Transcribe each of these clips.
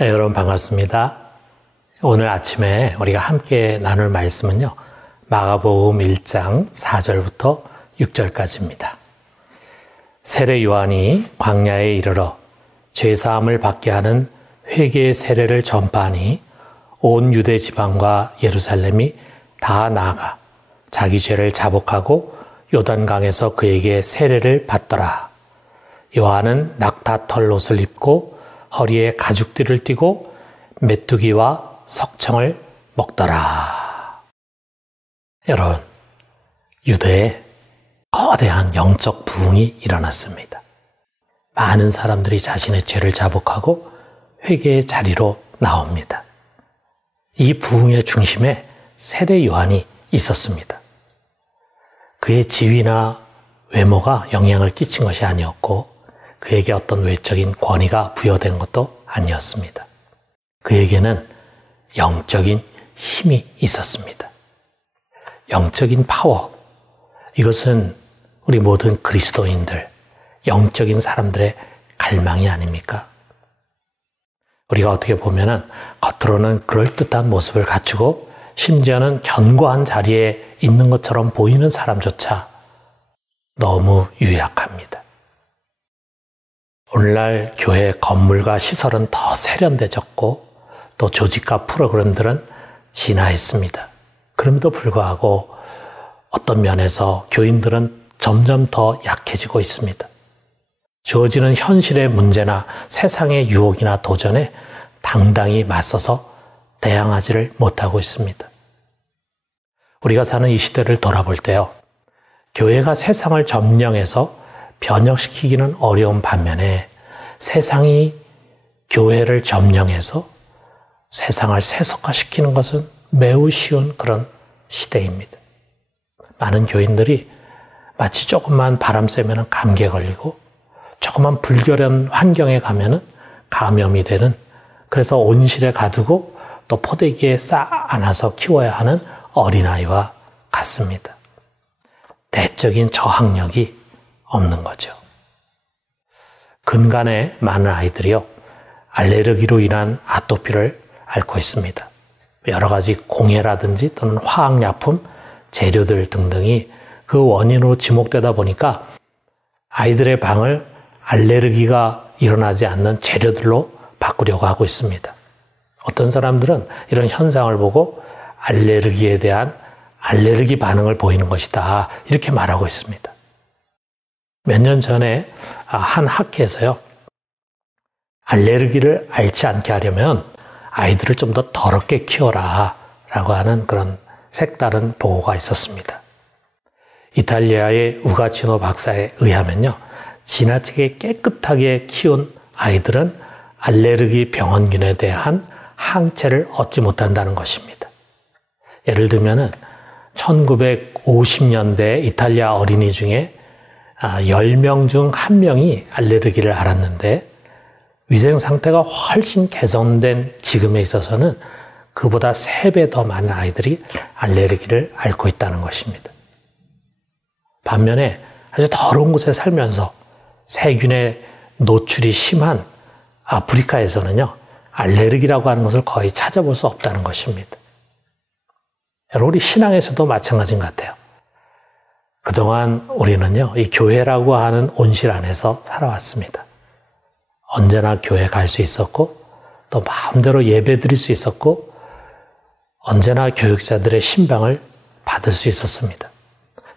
네, 여러분 반갑습니다. 오늘 아침에 우리가 함께 나눌 말씀은요, 마가복음 1장 4절부터 6절까지입니다. 세례 요한이 광야에 이르러 죄사함을 받게 하는 회개의 세례를 전파하니 온 유대 지방과 예루살렘이 다 나아가 자기 죄를 자복하고 요단강에서 그에게 세례를 받더라. 요한은 낙타털 옷을 입고 허리에 가죽띠를 띠고 메뚜기와 석청을 먹더라. 여러분, 유대에 거대한 영적 부흥이 일어났습니다. 많은 사람들이 자신의 죄를 자복하고 회개의 자리로 나옵니다. 이 부흥의 중심에 세례 요한이 있었습니다. 그의 지위나 외모가 영향을 끼친 것이 아니었고 그에게 어떤 외적인 권위가 부여된 것도 아니었습니다. 그에게는 영적인 힘이 있었습니다. 영적인 파워, 이것은 우리 모든 그리스도인들, 영적인 사람들의 갈망이 아닙니까? 우리가 어떻게 보면은 겉으로는 그럴듯한 모습을 갖추고 심지어는 견고한 자리에 있는 것처럼 보이는 사람조차 너무 유약합니다. 오늘날 교회 건물과 시설은 더 세련되졌고 또 조직과 프로그램들은 진화했습니다. 그럼에도 불구하고 어떤 면에서 교인들은 점점 더 약해지고 있습니다. 주어지는 현실의 문제나 세상의 유혹이나 도전에 당당히 맞서서 대항하지를 못하고 있습니다. 우리가 사는 이 시대를 돌아볼 때요, 교회가 세상을 점령해서 변혁시키기는 어려운 반면에 세상이 교회를 점령해서 세상을 세속화시키는 것은 매우 쉬운 그런 시대입니다. 많은 교인들이 마치 조금만 바람 쐬면 감기에 걸리고 조금만 불결한 환경에 가면 감염이 되는, 그래서 온실에 가두고 또 포대기에 쌓아 안아서 키워야 하는 어린아이와 같습니다. 대적인 저항력이 없는 거죠. 근간에 많은 아이들이요, 알레르기로 인한 아토피를 앓고 있습니다. 여러 가지 공해라든지 또는 화학약품, 재료들 등등이 그 원인으로 지목되다 보니까 아이들의 방을 알레르기가 일어나지 않는 재료들로 바꾸려고 하고 있습니다. 어떤 사람들은 이런 현상을 보고 알레르기에 대한 알레르기 반응을 보이는 것이다, 이렇게 말하고 있습니다. 몇 년 전에 한 학회에서요, 알레르기를 앓지 않게 하려면 아이들을 좀 더 더럽게 키워라 라고 하는 그런 색다른 보고가 있었습니다. 이탈리아의 우가치노 박사에 의하면요, 지나치게 깨끗하게 키운 아이들은 알레르기 병원균에 대한 항체를 얻지 못한다는 것입니다. 예를 들면은 1950년대 이탈리아 어린이 중에 10명 중 1명이 알레르기를 앓았는데 위생 상태가 훨씬 개선된 지금에 있어서는 그보다 3배 더 많은 아이들이 알레르기를 앓고 있다는 것입니다. 반면에 아주 더러운 곳에 살면서 세균의 노출이 심한 아프리카에서는요, 알레르기라고 하는 것을 거의 찾아볼 수 없다는 것입니다. 여러분, 우리 신앙에서도 마찬가지인 것 같아요. 그동안 우리는요, 이 교회라고 하는 온실 안에서 살아왔습니다. 언제나 교회 갈 수 있었고, 또 마음대로 예배 드릴 수 있었고, 언제나 교육자들의 신방을 받을 수 있었습니다.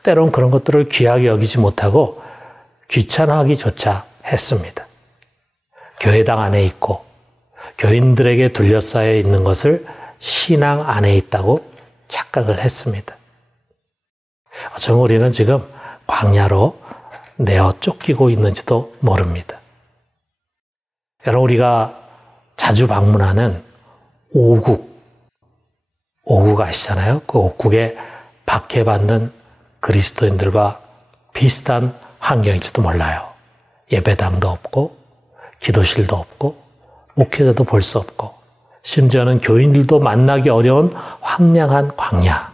때론 그런 것들을 귀하게 여기지 못하고 귀찮아하기조차 했습니다. 교회당 안에 있고, 교인들에게 둘러싸여 있는 것을 신앙 안에 있다고 착각을 했습니다. 어쩌면 우리는 지금 광야로 내어 쫓기고 있는지도 모릅니다. 여러분, 우리가 자주 방문하는 오국 아시잖아요? 그 옥국에 박해받는 그리스도인들과 비슷한 환경일지도 몰라요. 예배당도 없고 기도실도 없고 목회자도 볼 수 없고 심지어는 교인들도 만나기 어려운 황량한 광야.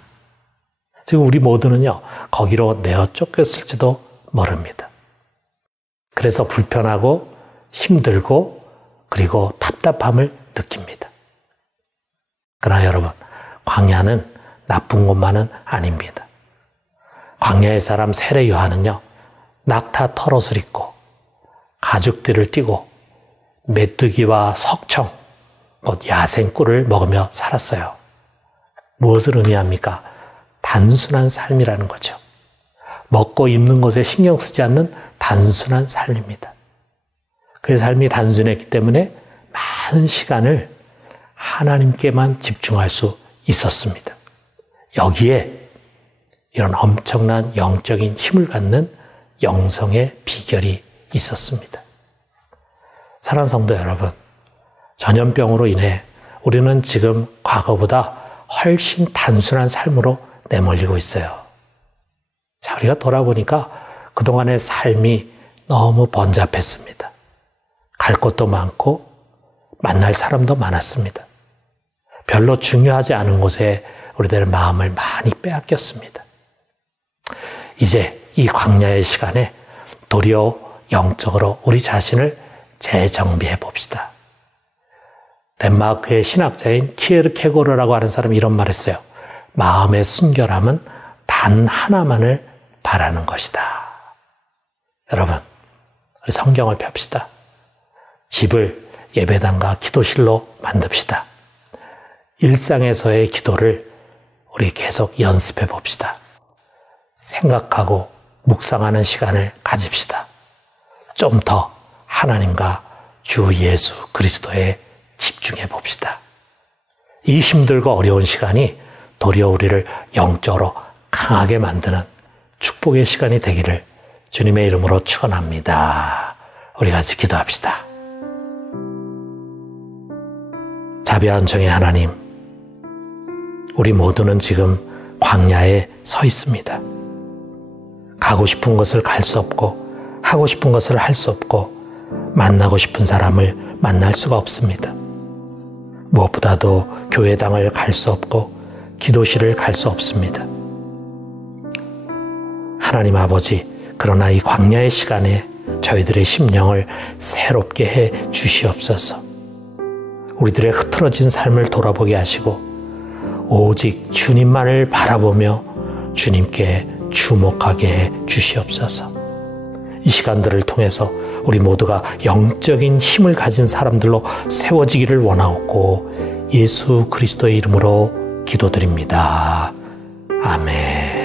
지금 우리 모두는요, 거기로 내어 쫓겼을지도 모릅니다. 그래서 불편하고 힘들고 그리고 답답함을 느낍니다. 그러나 여러분, 광야는 나쁜 곳만은 아닙니다. 광야의 사람 세례 요한은요, 낙타 털옷을 입고 가죽들을 띠고 메뚜기와 석청, 곧 야생꿀을 먹으며 살았어요. 무엇을 의미합니까? 단순한 삶이라는 거죠. 먹고 입는 것에 신경 쓰지 않는 단순한 삶입니다. 그의 삶이 단순했기 때문에 많은 시간을 하나님께만 집중할 수 있었습니다. 여기에 이런 엄청난 영적인 힘을 갖는 영성의 비결이 있었습니다. 사랑하는 성도 여러분, 전염병으로 인해 우리는 지금 과거보다 훨씬 단순한 삶으로 내몰리고 있어요. 자, 우리가 돌아보니까 그동안의 삶이 너무 번잡했습니다. 갈 곳도 많고 만날 사람도 많았습니다. 별로 중요하지 않은 곳에 우리들의 마음을 많이 빼앗겼습니다. 이제 이 광야의 시간에 도리어 영적으로 우리 자신을 재정비해 봅시다. 덴마크의 신학자인 키에르케고르라고 하는 사람이 이런 말을 했어요. 마음의 순결함은 단 하나만을 바라는 것이다. 여러분, 우리 성경을 펴봅시다. 집을 예배당과 기도실로 만듭시다. 일상에서의 기도를 우리 계속 연습해 봅시다. 생각하고 묵상하는 시간을 가집시다. 좀 더 하나님과 주 예수 그리스도에 집중해 봅시다. 이 힘들고 어려운 시간이 도리어 우리를 영적으로 강하게 만드는 축복의 시간이 되기를 주님의 이름으로 축원합니다. 우리 같이 기도합시다. 자비한 정의 하나님, 우리 모두는 지금 광야에 서 있습니다. 가고 싶은 것을 갈 수 없고 하고 싶은 것을 할 수 없고 만나고 싶은 사람을 만날 수가 없습니다. 무엇보다도 교회당을 갈 수 없고 기도실을 갈 수 없습니다. 하나님 아버지, 그러나 이 광야의 시간에 저희들의 심령을 새롭게 해 주시옵소서. 우리들의 흐트러진 삶을 돌아보게 하시고 오직 주님만을 바라보며 주님께 주목하게 해 주시옵소서. 이 시간들을 통해서 우리 모두가 영적인 힘을 가진 사람들로 세워지기를 원하옵고 예수 그리스도의 이름으로 기도드립니다. 아멘.